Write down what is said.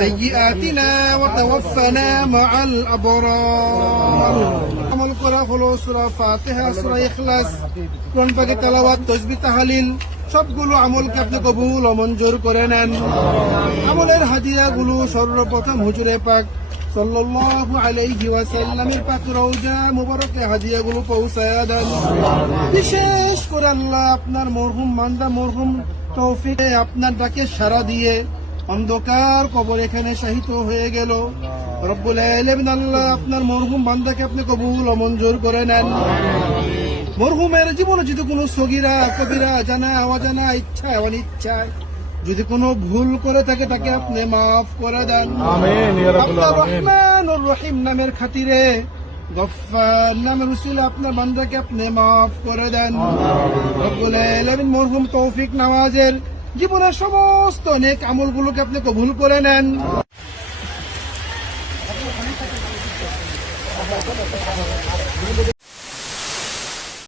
سيئاتنا وتوفنا مع الأبرار আমল করা হলো সূরা ফাতিহা, সূরা ইখলাস, কোরআন পাকের তেলাওয়াত, তাসবিহ, তাহলিল, সবগুলো আমলকে আপনি কবুল ও মঞ্জুর করে নেন। আমলের হাদিয়াগুলো সর্বপ্রথম হুজুরে পাক সাল্লাল্লাহু আলাইহি ওয়াসাল্লামের পাক রওজা মুবারকে হাদিয়াগুলো পৌঁছায়া দেন। বিশেষ করে আল্লাহ আপনার মরহুম বান্দা মরহুম তৌফিকে আপনার ডাকে সাড়া দিয়ে অন্ধকার কবর এখানে শাহিত হয়ে গেল। রব্বুল আলামিন আল্লাহ আপনার মরহুম বান্দাকে আপনি কবুল ও মঞ্জুর করে নেন। মরহুমের জীবনে যদি কোনো সগীরা কবিরা জানা অজানা ইচ্ছায় অনিচ্ছায় যদি কোনো ভুল করে থাকে তাকে আপনি মাফ করে দেন। আপনার রহমানুর রহিম নামের খাতিরে গফফার নামের উসিলা আপনার বান্দাকে আপনি মাফ করে দেন। রব্বুল আলামিন মরহুম তৌফিক নওয়াজের জীবনের সমস্ত নেক আমলগুলোকে আপনি কবুল করে নেন।